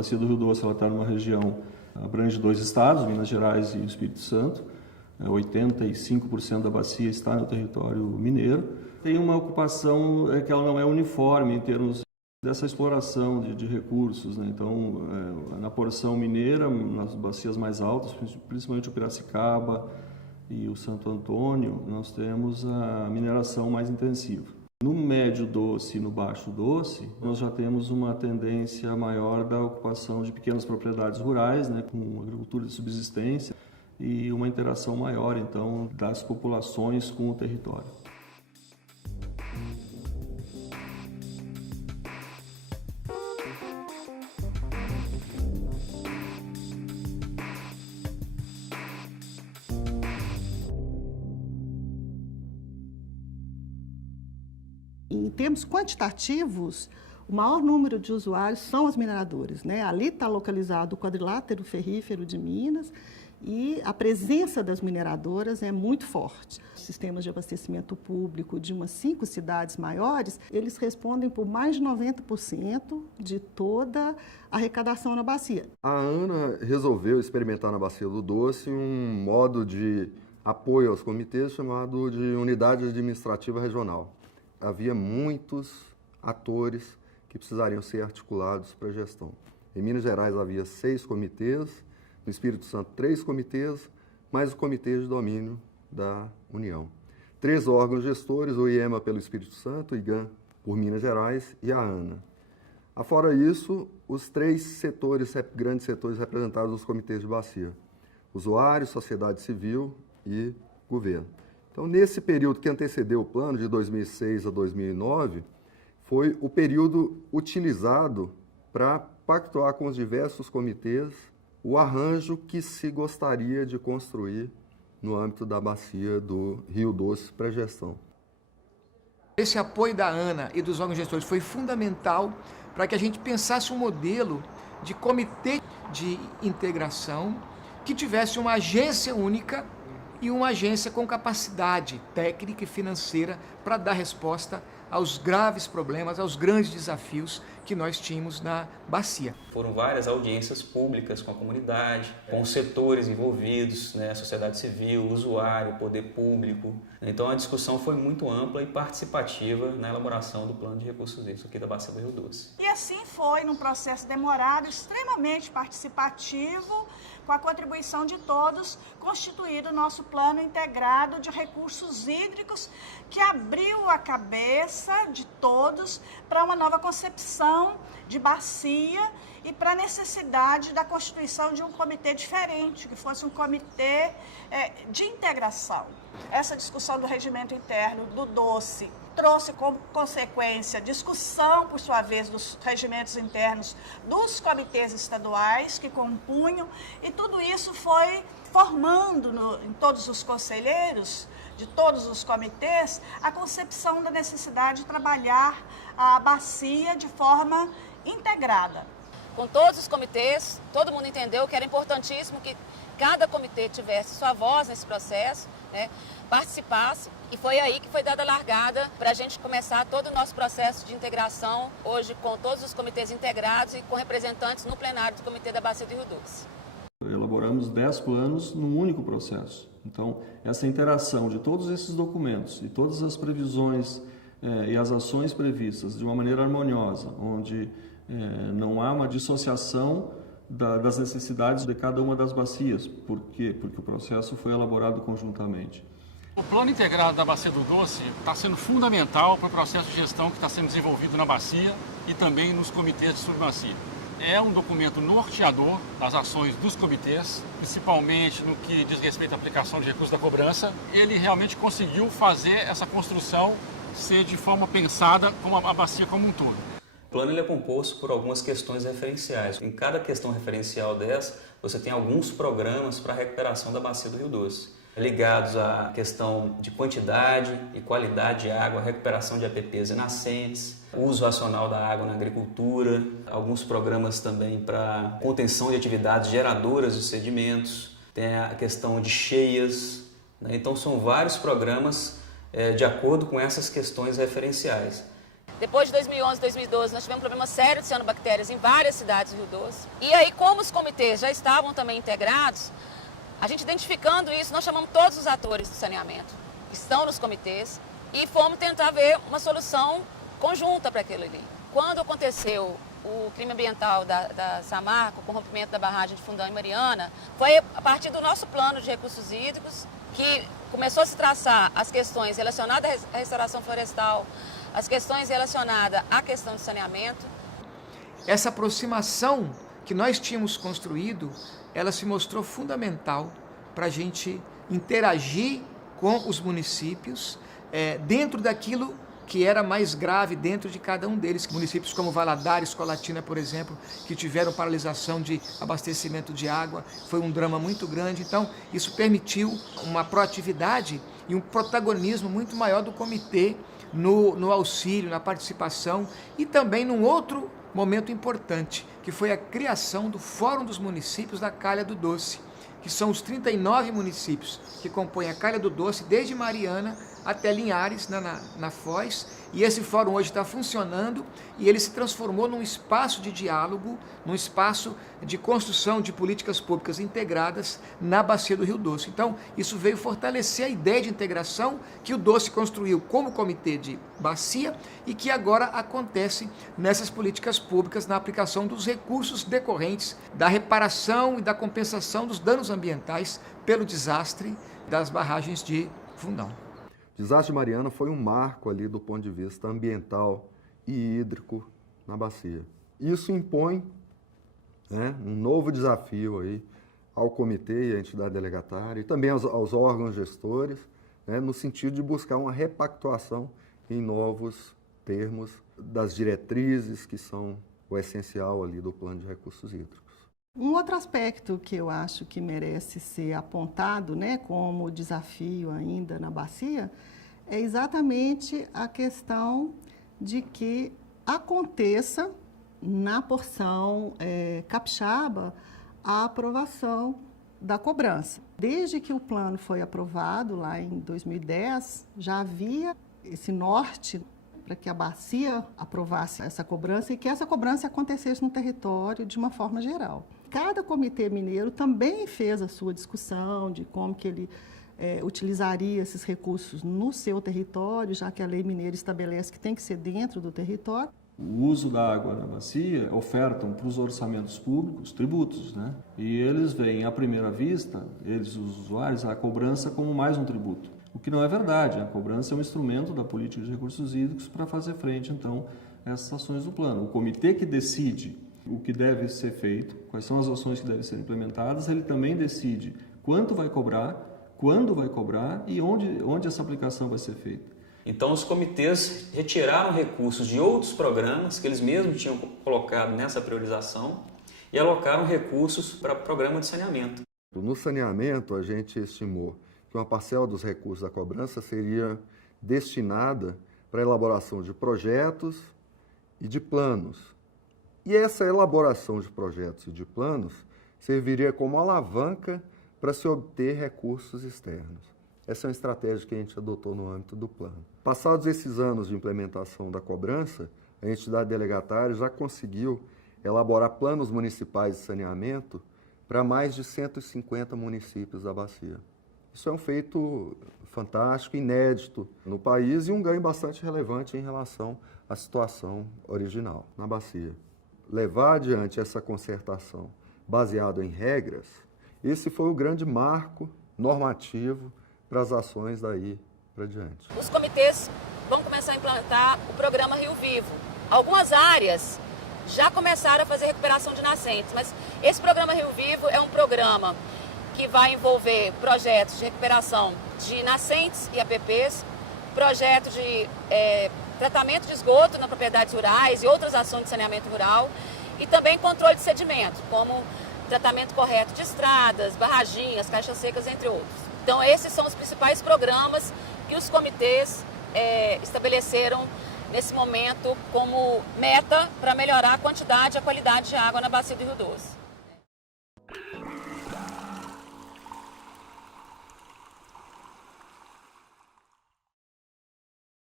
bacia do Rio Doce está numa região, abrange 2 estados, Minas Gerais e o Espírito Santo. 85% da bacia está no território mineiro. Tem uma ocupação que ela não é uniforme em termos dessa exploração de recursos, né? Então, na porção mineira, nas bacias mais altas, principalmente o Piracicaba e o Santo Antônio, nós temos a mineração mais intensiva. No médio doce e no baixo doce, nós já temos uma tendência maior da ocupação de pequenas propriedades rurais, né, com agricultura de subsistência e uma interação maior, então, das populações com o território. Em termos quantitativos, o maior número de usuários são os mineradores, né? Ali está localizado o quadrilátero ferrífero de Minas e a presença das mineradoras é muito forte. Os sistemas de abastecimento público de umas 5 cidades maiores, eles respondem por mais de 90% de toda a arrecadação na bacia. A ANA resolveu experimentar na Bacia do Doce um modo de apoio aos comitês chamado de Unidade Administrativa Regional. Havia muitos atores que precisariam ser articulados para a gestão. Em Minas Gerais havia 6 comitês, no Espírito Santo 3 comitês, mais o Comitê de Domínio da União. 3 órgãos gestores, o IEMA pelo Espírito Santo, o IGAM por Minas Gerais e a ANA. Afora isso, os 3 setores, grandes setores representados nos comitês de bacia: usuários, sociedade civil e governo. Então, nesse período que antecedeu o plano, de 2006 a 2009, foi o período utilizado para pactuar com os diversos comitês o arranjo que se gostaria de construir no âmbito da bacia do Rio Doce para a gestão. Esse apoio da ANA e dos órgãos gestores foi fundamental para que a gente pensasse um modelo de comitê de integração que tivesse uma agência única e uma agência com capacidade técnica e financeira para dar resposta aos graves problemas, aos grandes desafios que nós tínhamos na bacia. Foram várias audiências públicas com a comunidade, com os setores envolvidos, né, sociedade civil, usuário, poder público. Então a discussão foi muito ampla e participativa na elaboração do plano de recursos hídricos aqui da Bacia do Rio Doce. E assim foi, num processo demorado, extremamente participativo, com a contribuição de todos, constituído o nosso plano integrado de recursos hídricos, que abriu a cabeça de todos para uma nova concepção de bacia e para a necessidade da constituição de um comitê diferente, que fosse um comitê de integração. Essa discussão do regimento interno do Doce trouxe como consequência discussão, por sua vez, dos regimentos internos dos comitês estaduais que compunham, e tudo isso foi formando em todos os conselheiros de todos os comitês a concepção da necessidade de trabalhar a bacia de forma integrada. Com todos os comitês, todo mundo entendeu que era importantíssimo que cada comitê tivesse sua voz nesse processo, né, participasse, e foi aí que foi dada a largada para a gente começar todo o nosso processo de integração, hoje com todos os comitês integrados e com representantes no plenário do Comitê da Bacia do Rio Doce. Elaboramos 10 planos num único processo. Então, essa interação de todos esses documentos e todas as previsões e as ações previstas de uma maneira harmoniosa, onde não há uma dissociação das necessidades de cada uma das bacias. Por quê? Porque o processo foi elaborado conjuntamente. O plano integrado da Bacia do Doce está sendo fundamental para o processo de gestão que está sendo desenvolvido na bacia e também nos comitês de subbacia. É um documento norteador das ações dos comitês, principalmente no que diz respeito à aplicação de recursos da cobrança. Ele realmente conseguiu fazer essa construção ser de forma pensada como a bacia como um todo. O plano ele é composto por algumas questões referenciais. Em cada questão referencial dessa, você tem alguns programas para a recuperação da Bacia do Rio Doce, ligados à questão de quantidade e qualidade de água, recuperação de APPs e nascentes, uso racional da água na agricultura, alguns programas também para contenção de atividades geradoras de sedimentos, tem a questão de cheias, né? Então são vários programas de acordo com essas questões referenciais. Depois de 2011, 2012, nós tivemos um problema sério de cianobactérias em várias cidades do Rio Doce. E aí, como os comitês já estavam também integrados, a gente identificando isso, nós chamamos todos os atores do saneamento que estão nos comitês e fomos tentar ver uma solução conjunta para aquilo ali. Quando aconteceu o crime ambiental da Samarco, com o rompimento da barragem de Fundão e Mariana, foi a partir do nosso plano de recursos hídricos que começou a se traçar as questões relacionadas à restauração florestal, as questões relacionadas à questão de saneamento. Essa aproximação que nós tínhamos construído, ela se mostrou fundamental para a gente interagir com os municípios dentro daquilo que era mais grave dentro de cada um deles. Municípios como Valadares, Colatina, por exemplo, que tiveram paralisação de abastecimento de água, foi um drama muito grande. Então, isso permitiu uma proatividade e um protagonismo muito maior do comitê no auxílio, na participação e também num outro momento importante, que foi a criação do Fórum dos Municípios da Calha do Doce, que são os 39 municípios que compõem a Calha do Doce, desde Mariana até Linhares, na Foz, e esse fórum hoje está funcionando e ele se transformou num espaço de diálogo, num espaço de construção de políticas públicas integradas na bacia do Rio Doce. Então, isso veio fortalecer a ideia de integração que o Doce construiu como comitê de bacia e que agora acontece nessas políticas públicas na aplicação dos recursos decorrentes da reparação e da compensação dos danos ambientais pelo desastre das barragens de Fundão. O desastre de Mariana foi um marco ali do ponto de vista ambiental e hídrico na bacia. Isso impõe um novo desafio aí ao comitê e à entidade delegatária e também aos órgãos gestores, no sentido de buscar uma repactuação em novos termos das diretrizes que são o essencial ali do plano de recursos hídricos. Um outro aspecto que eu acho que merece ser apontado, como desafio ainda na bacia, é exatamente a questão de que aconteça na porção capixaba a aprovação da cobrança. Desde que o plano foi aprovado lá em 2010, já havia esse norte para que a bacia aprovasse essa cobrança e que essa cobrança acontecesse no território de uma forma geral. Cada comitê mineiro também fez a sua discussão de como que ele utilizaria esses recursos no seu território, já que a lei mineira estabelece que tem que ser dentro do território. O uso da água na bacia ofertam para os orçamentos públicos tributos, E eles veem à primeira vista, eles, os usuários, a cobrança como mais um tributo. O que não é verdade, a cobrança é um instrumento da política de recursos hídricos para fazer frente, então, a essas ações do plano. O comitê que decide o que deve ser feito, quais são as ações que devem ser implementadas, ele também decide quanto vai cobrar, quando vai cobrar e onde essa aplicação vai ser feita. Então, os comitês retiraram recursos de outros programas que eles mesmos tinham colocado nessa priorização e alocaram recursos para o programa de saneamento. No saneamento, a gente estimou que uma parcela dos recursos da cobrança seria destinada para a elaboração de projetos e de planos. E essa elaboração de projetos e de planos serviria como alavanca para se obter recursos externos. Essa é uma estratégia que a gente adotou no âmbito do plano. Passados esses anos de implementação da cobrança, a entidade delegatária já conseguiu elaborar planos municipais de saneamento para mais de 150 municípios da bacia. Isso é um feito fantástico, inédito no país e um ganho bastante relevante em relação à situação original na bacia. Levar adiante essa concertação baseada em regras, esse foi o grande marco normativo para as ações daí para diante. Os comitês vão começar a implantar o programa Rio Vivo. Algumas áreas já começaram a fazer recuperação de nascentes, mas esse programa Rio Vivo é um programa que vai envolver projetos de recuperação de nascentes e APPs, projeto de tratamento de esgoto nas propriedades rurais e outras ações de saneamento rural e também controle de sedimento, como tratamento correto de estradas, barraginhas, caixas secas, entre outros. Então, esses são os principais programas que os comitês estabeleceram nesse momento como meta para melhorar a quantidade e a qualidade de água na bacia do Rio Doce.